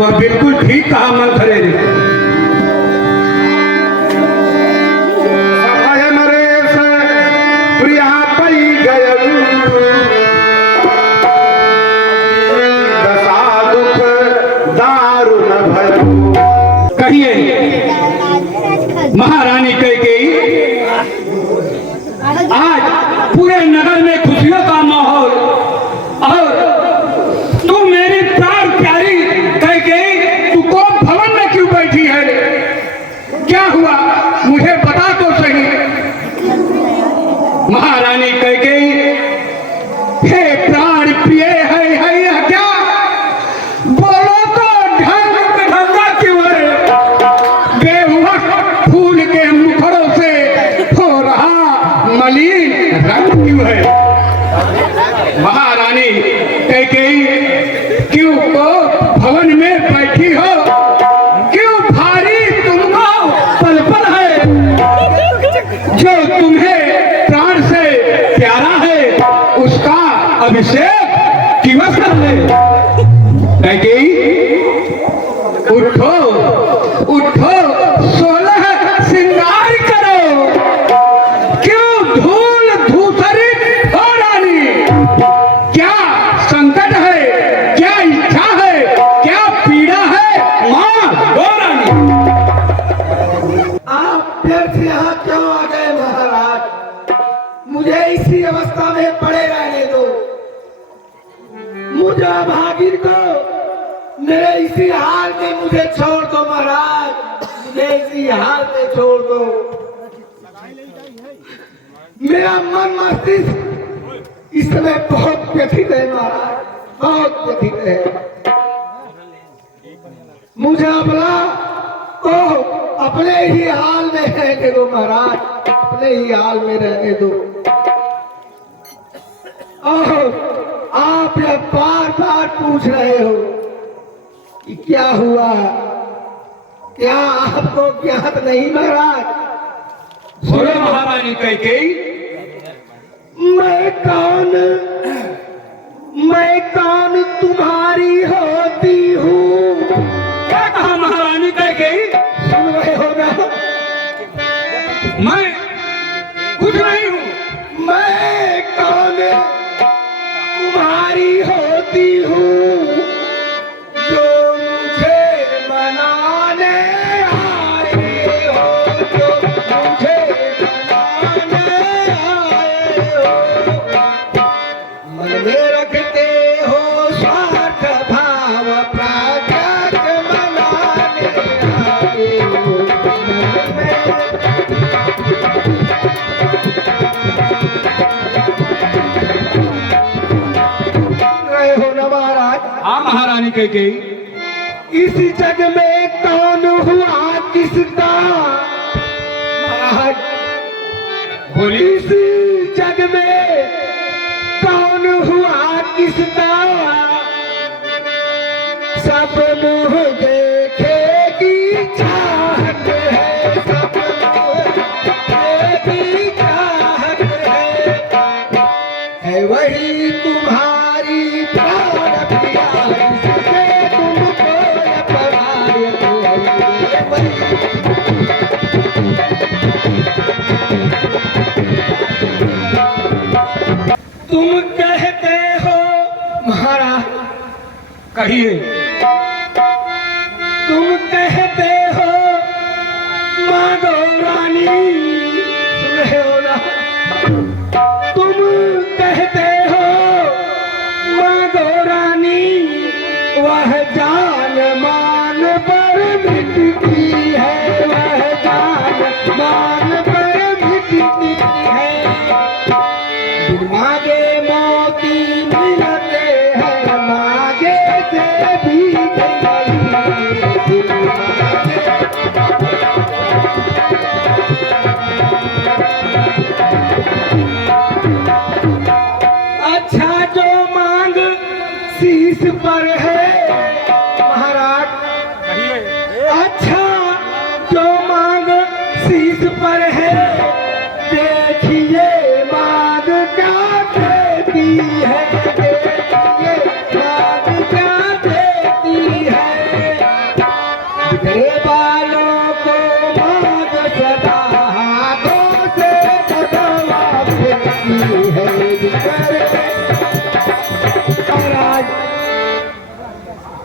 वह बिल्कुल ठीक कहा मंथरे ने। कहिए महारानी कैकेयी, आज पूरे नगर में खुशियों का माहौल और तू मेरी प्राण प्यारी कैकेयी, तू को भवन में क्यों बैठी है? क्या हुआ मुझे बता तो सही। महारानी कैकेयी, हे प्राण प्रिय है यह क्या? बोलो तो ढंगा क्यों है? बेवक्त फूल के मुखड़ों से हो रहा मलिन रंग क्यों है? महारानी कैकेयी, क्यों को भवन में बैठी हो? क्यों भारी तुमको पल पल है? जो तुम्हें प्राण से प्यारा है उसका अभिषेक किवश कर ले। कैकेयी उठो उठो, 16 श्रृंगार करो। क्यों धूल धूसरित हो रानी? क्या संकट है? क्या इच्छा है? क्या पीड़ा है मां हो रानी? आप फिर से यहाँ क्यों आ गए महाराज? मुझे इसी अवस्था में पड़े रहने दो। मुझे भागीर को मेरे इसी हाल में मुझे छोड़ दो महाराज, मुझे इसी हाल में छोड़ दो। मेरा मन मस्तिष्क इस समय बहुत व्यथित है महाराज, बहुत व्यथित है। मुझे अपने ही हाल में रहने दो महाराज, अपने ही हाल में रहने दो। आप यह बार बार पूछ रहे हो कि क्या हुआ, क्या आपको ज्ञात नहीं महाराज? बोलो महारानी कैकेयी। मैं कौन तुम्हारी होती हूँ? क्या कहा महारानी कैकेयी? सुन रहे हो ना? मैं कुछ नहीं हूँ। मैं कौन तुम्हारी होती हूँ जो मुझे मनाने आए हो, जो मुझे मनाने आए हो। मन में रखते हो स्वार्थ भाव, प्राकृत मनाने आए हो। मन में रहे हो ना महाराज? हाँ महारानी कैकेयी। इस जग में कौन हुआ किसका महाराज? बोली। इस जग में कौन हुआ किसका? सब मुँह देखेगी चाहत है, सब मुँह देखेगी चाहत है वही तुम्हारी प्राण प्रिया, इससे तुमको अपरायत है वही। तुम कहते हो महाराज, कहिए। तुम कहते हो माधो रानी, सुन रहे हो ना? तुम कहते हो माधो रानी, वह जान मान पर मिटती है, वह जान मान पर मिटती है। मांगे मोती मिलते हैं, मांगे से भी गई। अच्छा जो मांग शीश पर है महाराज, अच्छा जो मांग शीश पर है, देखिए मांग क्या देती है, देखिए मांग क्या देती है।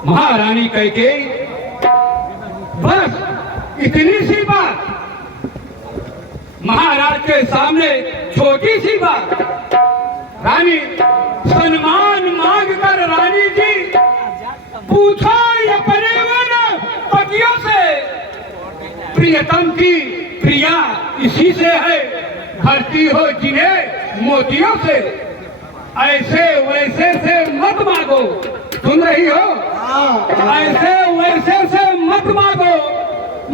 महारानी कैकेयी बस इतनी सी बात, महाराज के सामने छोटी सी बात। रानी सम्मान मांग कर रानी जी पूछा अपने वन पतियों से, प्रियतम की प्रिया इसी से है, भरती हो जिन्हें मोतियों से, ऐसे वैसे से मत मांगो। सुन रही हो? ऐसे वैसे से मत मांगो,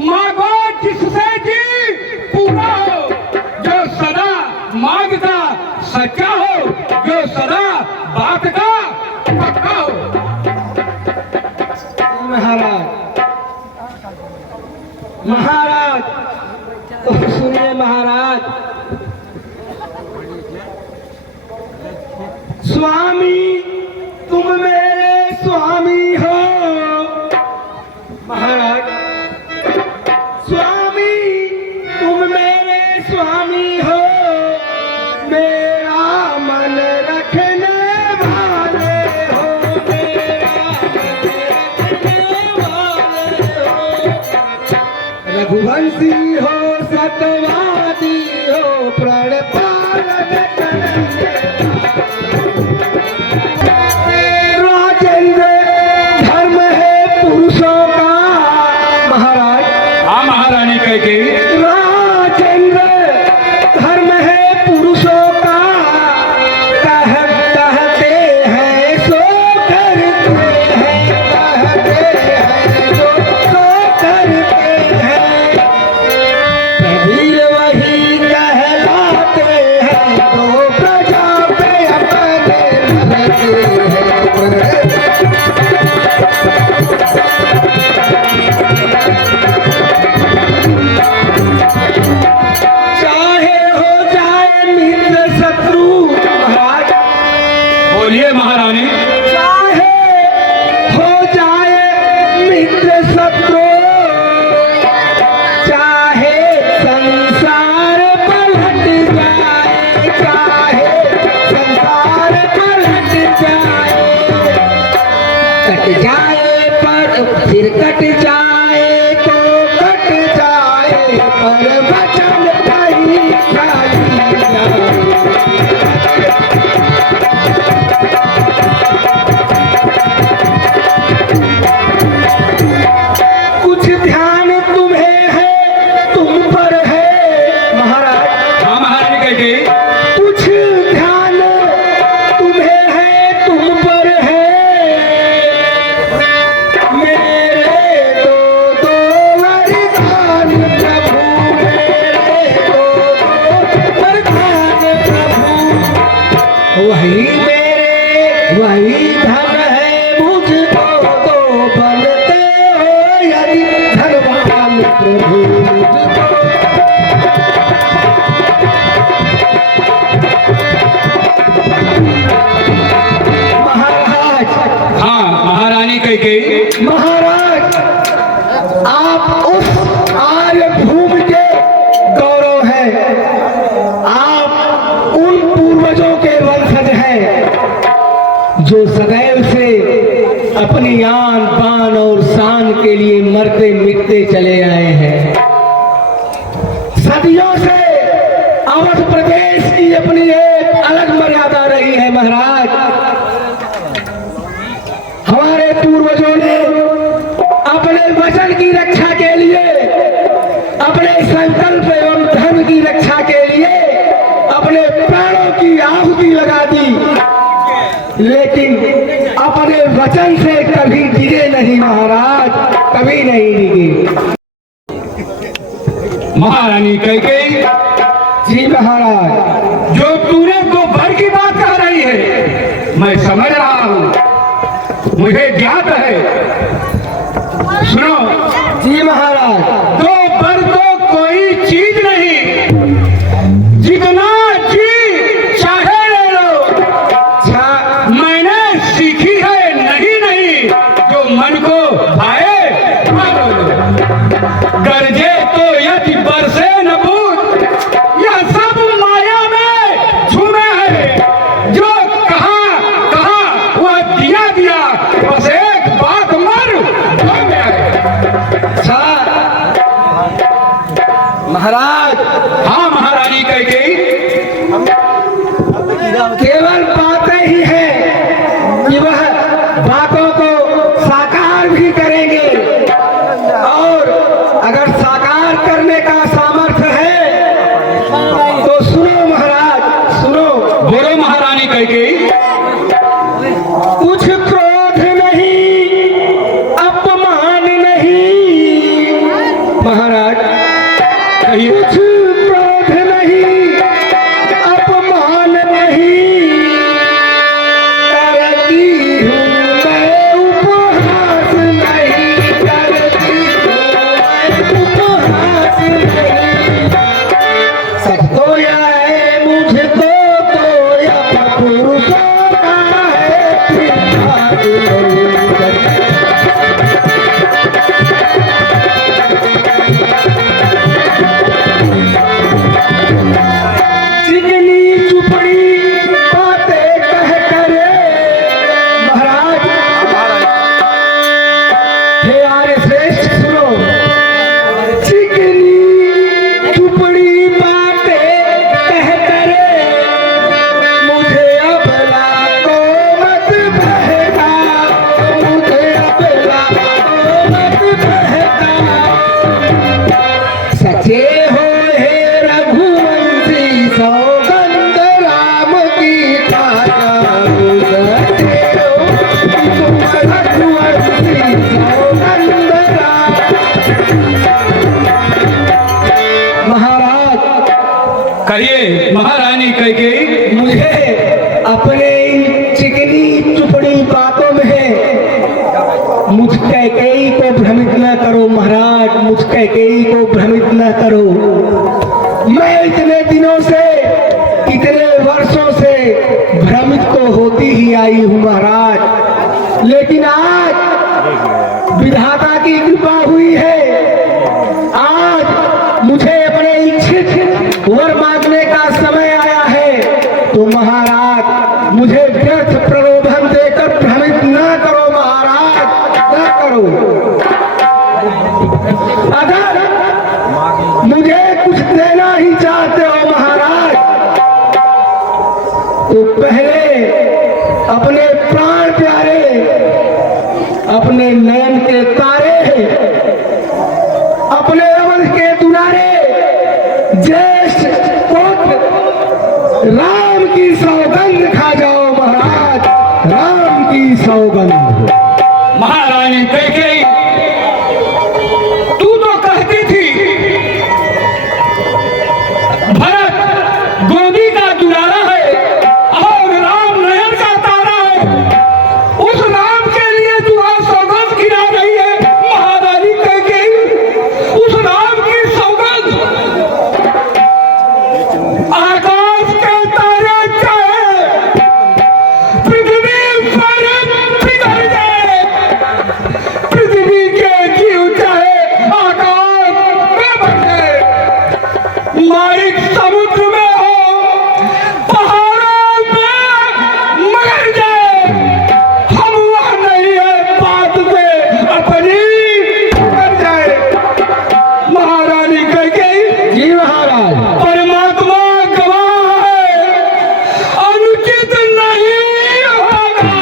मांगो जिससे जी पूरा हो, जो सदा मांगता सच्चा हो, जो सदा बात का पक्का हो। महाराज, महाराज, तो सुनिए महाराज, स्वामी तुम मेरे स्वामी हो। महाराज, स्वामी तुम मेरे स्वामी हो, मेरा मन रखने वाले हो, मेरा मन रखने वाले हो। रघुवंशी हो, सतवादी हो, प्रण पालन करने राजेंद्र धर्म है पुरुषों का। महाराज, हाँ महारानी कैकेयी, राजेंद्र धर्म है पुरुषों का, कहते हैं सो करते हैं, कहते हैं सो करते हैं, कबीर वही कहलाते हैं, तो प्रजा पे अपने रहते हैं। चाहे हो जाए मित्र शत्रु। महाराज, बोलिए महारानी। चाहे हो जाए मित्र शत्रु, चाहे संसार पलट जाए, चाहे संसार पलट जाए, कट जाए पर फिर कट जाए, तो कट जाए पर वचन कहीं खाली जाए। कुछ ध्यान तुम्हें है, तुम पर है। महाराज, हाँ महारानी कैकेयी, कुछ ध्यान तुम्हें है, तुम पर है, मेरे दो वरदान प्रभु, मेरे दो वरदान प्रभु, वही धन है मुझको तो बनते हो यदि धनवान प्रभु मुझको। महाराज, हाँ महारानी कैकेयी, महाराज, आप उस आर्य भूमि के गौरव हैं, आप उन पूर्वजों के वंशज हैं जो सदैव से अपनी आन बान और शान के लिए मरते मिटते चले आए हैं। सदियों से अवध प्रदेश की अपनी एक अलग मर्यादा रही है। महाराज, हमारे पूर्वजों ने अपने वचन की रक्षा के लिए, अपने संकल्प एवं धर्म की रक्षा के लिए अपने प्राणों की आहुति लगा दी, लेकिन अपने वचन से कभी डिगे नहीं। महाराज, कभी नहीं डिगे। महारानी कैकेयी, जी महाराज, जो तूने दोपहर की बात कह रही है मैं समझ रहा हूँ, मुझे ज्ञात है। सुनो, जी महाराज, दोपहर तो कोई चीज नहीं, जितना जी चाहे ले लो। मैंने सीखी है नहीं नहीं, जो मन को आए गरजे तो यदि बरसे न बूंद, यह सब माया में झूमे है। जो कहा कहा वह दिया दिया, बस एक बात महाराज हाँ महारानी कैकेयी, केवल बातें ही हैं कि वह बातों को साकार भी करेंगे, और अगर साकार करने का सामर्थ्य है तो सुनो महाराज, सुनो। बोलो महारानी कैकेयी। कुछ क्रोध नहीं, अपमान नहीं महाराज, कहिए। कुछ क्रोध नहीं, अपमान नहीं, करती हूँ मैं उपहास नहीं, करती हूँ मैं उपहास नहीं। सच तो यह है मुझको तो यह पुरुषों का है प्यार नहीं। चिकनी चुपड़ी बातें कह करे महाराज। हे आर्य श्रेष्ठ सुनो, चिकनी चुपड़ी बातें कह करे मुझे अबला को मत बहका, मुझे अबला को मत बहका। सचे हो हे रघुवंशी सौगंध राम की खाजा, सचे हो तुम रघुवंशी सौगंध राम। महाराज कहिए महारानी कैकेयी। मुझे अपने इन चिकनी चुपड़ी बातों में मुझ कैकेयी को भ्रमित न करो महाराज, मुझ कैकेयी को भ्रमित न करो। मैं इतने दिनों से, इतने वर्षों से भ्रमित तो होती ही आई हूँ महाराज, लेकिन आज विधाता की कृपा हुई है। आज मुझे अपने इच्छित वर मांगने का समय आया है, तो महाराज मुझे व्यर्थ प्रलोभन देकर भ्रमित न करो महाराज, न करो। अगर मुझे कुछ देना ही चाहते हो महाराज, तो पहले अपने प्राण प्यारे, अपने नयन के तारे, अपने अवध के दुलारे ज्येष्ठ पुत्र राम की सौगंध खा जाओ महाराज, राम की सौगंध। महारानी कैकेयी, तू तो कहती थी भरत गोदी का दुलारा है और राम नयन का तारा है, उस राम के लिए तू आज सौगंध गिरा रही है महारानी कैकेयी। उस राम की सौगंध आकाश के तारे चाहे पृथ्वी पर पिघल जाए, पृथ्वी के जीव चाहे आकाश में बन जाए, मालिक समुद्र में हो, पहाड़ों में मर जाए, हम वह नहीं है बात से अपनी मर जाए। महारानी कैकेयी। जी महाराज। परमात्मा गवाह है, अनुचित नहीं होगा,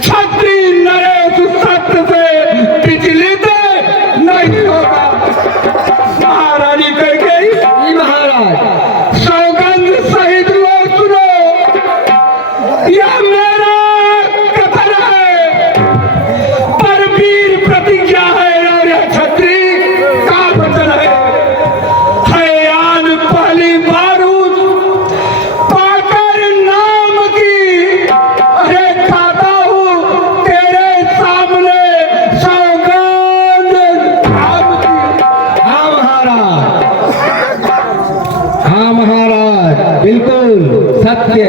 क्षत्रिय नरेश सत्य से विचलित नहीं होगा। महारानी कैकेयी, जी महाराज। सौगंध सहित लोग सुनो, यह मेरा कथन है, पर वीर प्रतिज्ञा है और यह क्षत्रिय का वचन है। हयान पहली बारूद पाकर नाम की, अरे खाता हूँ तेरे सामने सौगंध राम की। हाँ महाराज, हाँ महाराज, बिल्कुल सत्य,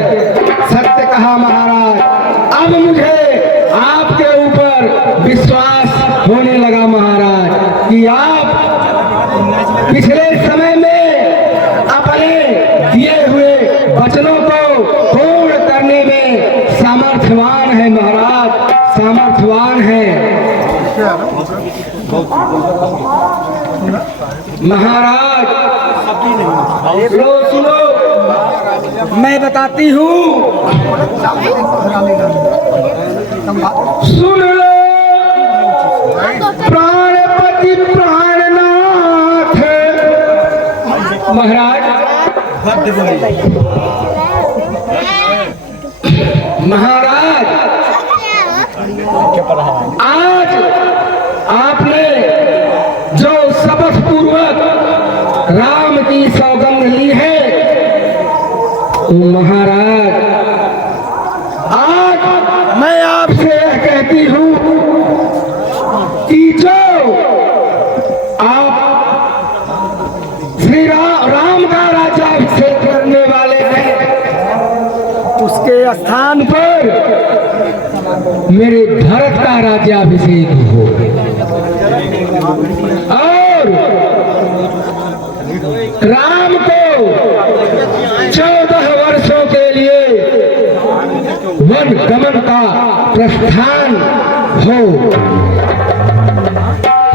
सत्य कहा महाराज। अब मुझे आपके ऊपर विश्वास होने लगा महाराज कि आप पिछले समय में अपने दिए हुए वचनों को पूर्ण करने में सामर्थ्यवान है महाराज, सामर्थ्यवान है। महाराज लो सुनो, मैं बताती हूँ, सुन लो प्राणपति प्राणनाथ। महाराज महाराज आज आपने जो शपथ पूर्वक राम की सौगंध ली है, तो महाराज आज मैं आपसे यह कहती हूँ कि जो आप श्री राम का राज्याभिषेक करने वाले हैं, उसके स्थान पर मेरे भरत का राज्याभिषेक हो और राम को 14 वर्षों के लिए वन गमन का प्रस्थान हो।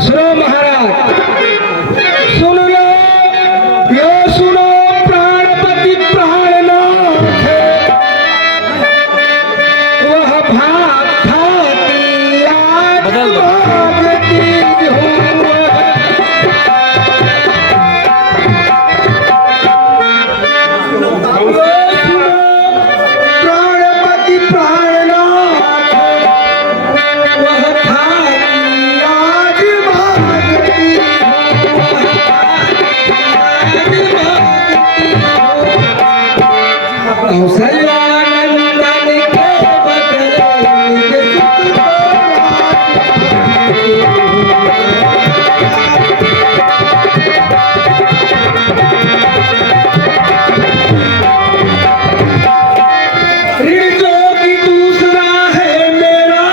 सुनो महाराज, सुन लो, यो सुनो प्राणपति प्राणनाथ, वह भाग खाती आज भागती हूँ। प्राणपति प्राणनाथ, वह खाती आज भागती हूँ। कौशल्यानंदन के बदले ऋण जो कि दूसरा है मेरा,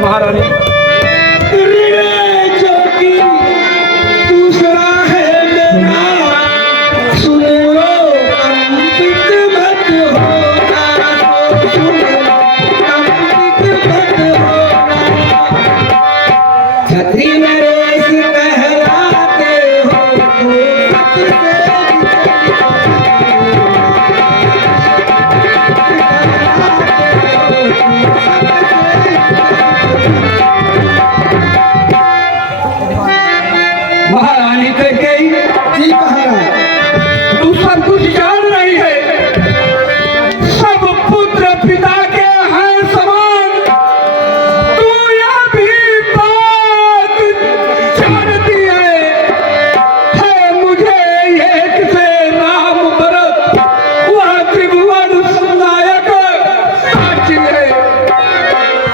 महारानी ऋण जो कि दूसरा है मेरा, सुन लो कंपित मत होना, सुन लो कंपित मत होना। छत्री नरेश कहलाते हो तो सच से महारानी कैकेयी, जी महाराज, तू सब कुछ जान रही है, सब पुत्र पिता के हैं समान। तू यह भी बात जानती है मुझे एक से राम भरत वह त्रिभुवन नायक साक्षी है।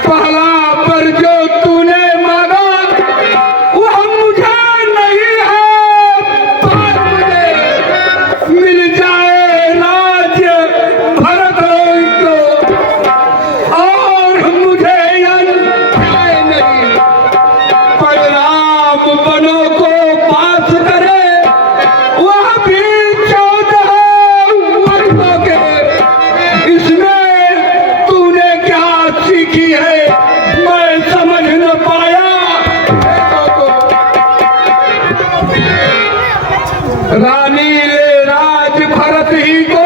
पहला पर जो तूने मांगा वह मुझे नहीं है, पर मुझे मिल जाए राज्य भरत को, और मुझे अन्याय नहीं, पर राम बनों को पास करे, वह भी 14 वर्षों के। इसमें तूने क्या सीखी है मैं समझ न पाया। रानी ले राज भरत ही को,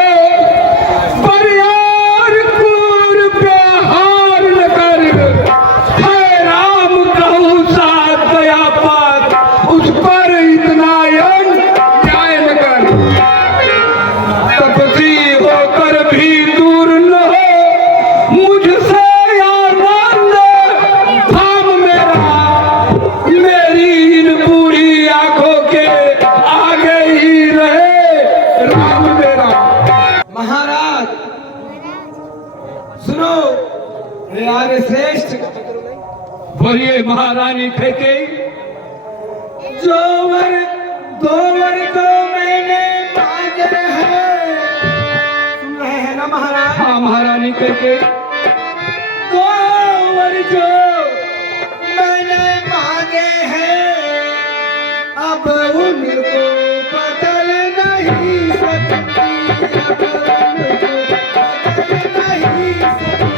पर यार कुर पे हार न कर, है राम कहूँ साथ दया पात, उस पर इतना अन्याय न कर। तपसी होकर भी दूर न हो मुझसे आनंद धाम मेरा, मेरी इन पूरी आंखों के आगे ही रहे राम मेरा। महाराज सुनो, प्यारे श्रेष्ठ, बोलिए महारानी कैकेयी। जो वर 2 वर को मैंने मांगे हैं, सुन रहे हैं ना महाराज? हाँ महारानी कैकेयी, 2 वर जो मैंने मांगे हैं, अब उनको बदल नहीं सकती, अब उनको बदल नहीं सकती।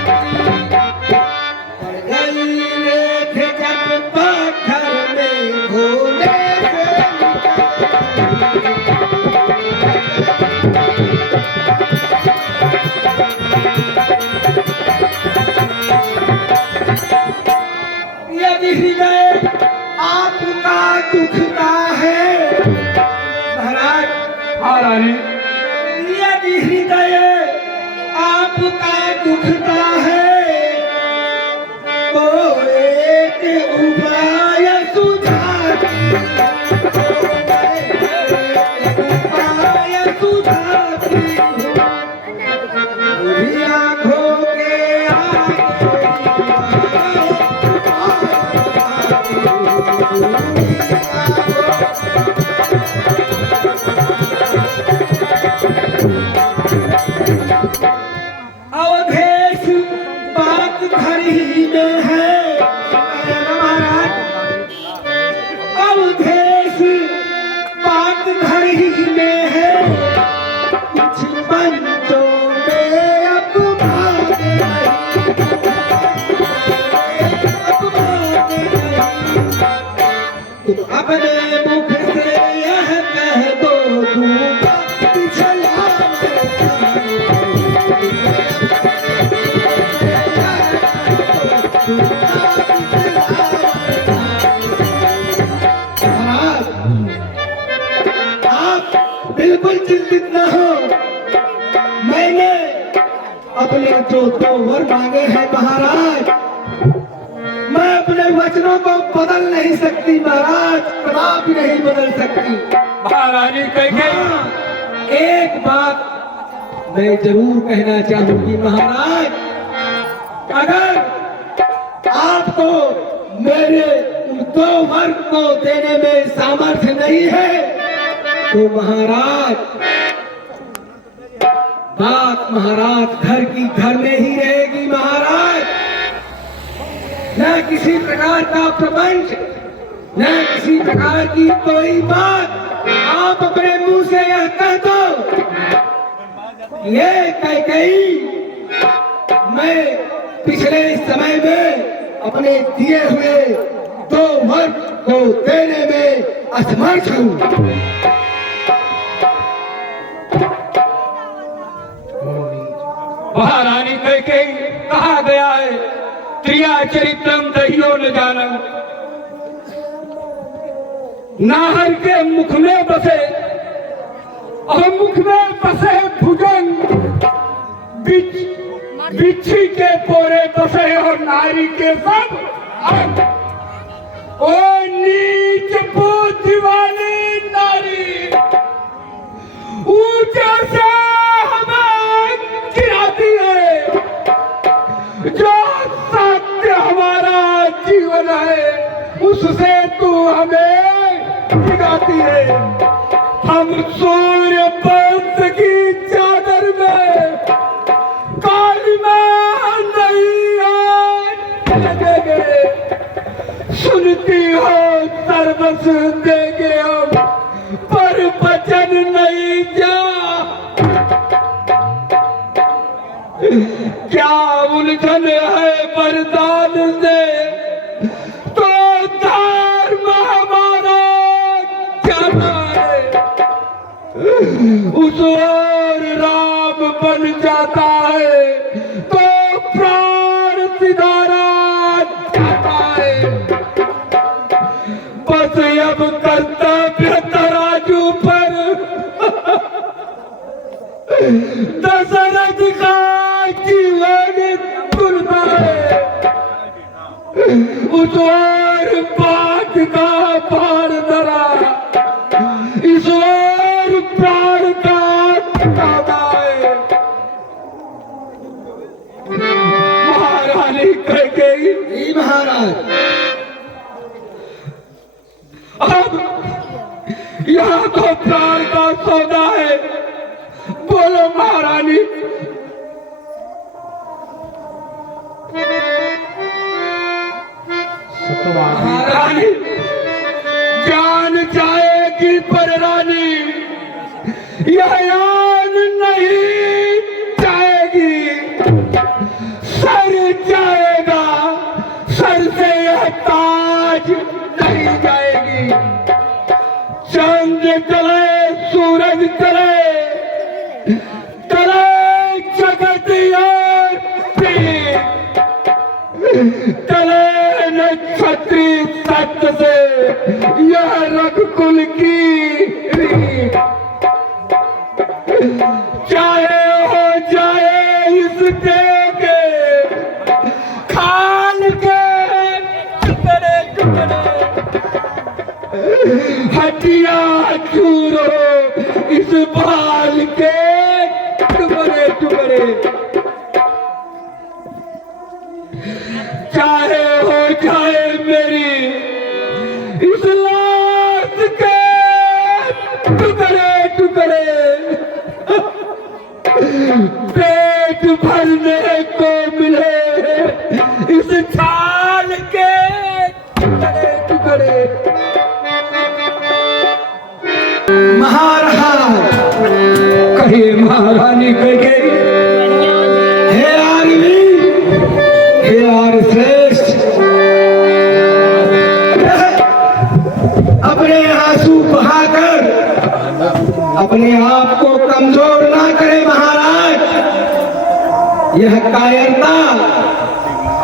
पड़ गई रेख जब पत्थर में घोले महारानी यदि हृदय आपका दुखता है तो एक उपाय सुझाती बुरी आँखों के अवधेश बात घर ही में है अवधेश बात घर ही में है कुछ पंचों में अब बात नहीं तुम अपने मुख से यह कह दो दूंगा पिछला आप बिल्कुल चिंतित न हो मैंने अपने जो 2 वर मांगे हैं महाराज मैं अपने वचनों को बदल नहीं सकती महाराज कदापि नहीं बदल सकती महारानी कैकेयी एक बात मैं जरूर कहना चाहूंगी महाराज अगर आपको मेरे उन 2 वर को देने में सामर्थ्य नहीं है तो महाराज बात महाराज घर की घर में ही रहेगी महाराज न किसी प्रकार का प्रपंच न किसी प्रकार की कोई बात आप अपने मुंह से यह कह दो ये कैकेयी मैं पिछले समय में अपने दिए हुए 2 वर को देने में असमर्थ हूँ महारानी कैकेयी कहा गया है त्रिया चरित्रम दहियो न जाना नाहर के मुख में बसे और मुख में बसे भुजंग बिच्छी के पोरे बसे और नारी के सब अंग। ओ नीच बुद्धि वाली नारी ऊंचे से हमें गिराती है जो सत्य हमारा जीवन है उससे तू हमें गिराती है हम सूर्य पंथ की चादर में काली में नहीं लगेंगे सुनती हो सर्वस देंगे हम पर वचन नहीं जा क्या उलझन है वरदान से तो धर्म हमारा जाना है उस ओर राम बन जाता है तो प्राण सिधारा जाता है बस अब कर्तव्य तराजू पर दशरथ का जीवन तुलना है उस ओर पाठ का पार धरा इस ओर प्राण का ठिकाना है महारानी कैकेयी महाराज अब यहाँ तो प्राण का सौदा है बोलो महारानी महारानी जान जाएगी पर रानी यह यान नहीं जाएगी सर जाएगा सर से यह ताज नहीं जाएगी चंद चले सूरज चले चले जगत और चले नक्षत्री सत्य से यह रघुकुल की रीत किया चूर हो इस बाल के टुकड़े टुकड़े। चाहे हो जाए मेरी इस लाश के टुकड़े टुकड़े। पेट भरने को मिले इस छाल के टुकड़े टुकड़े। महाराज कहिए महारानी कह गई, हे आर्मी, हे आर श्रेष्ठ, अपने आंसू बहाकर अपने आप को कमजोर ना करे महाराज। यह कायरता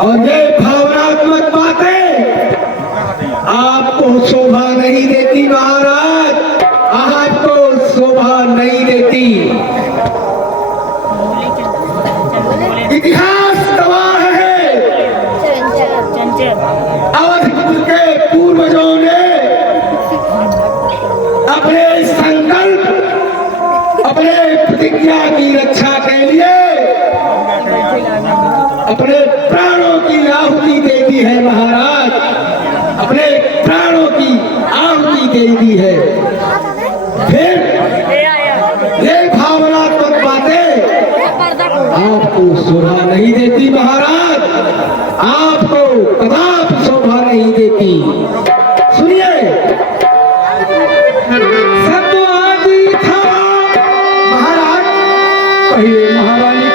और ये भावनात्मक बातें आपको शोभा नहीं देती महाराज, आपको शोभा नहीं देती। इतिहास गवाह है, अवध के पूर्वजों ने अपने संकल्प, अपने प्रतिज्ञा की रक्षा के लिए अपने प्राणों की आहुति दे दी है महाराज, अपने प्राणों की आहुति दे दी है। फिर ये भावनात्मक बातें आपको शोभा नहीं देती महाराज, आपको कदापि शोभा नहीं देती। सुनिए, सत्यवादी था महाराज। कहिए महारानी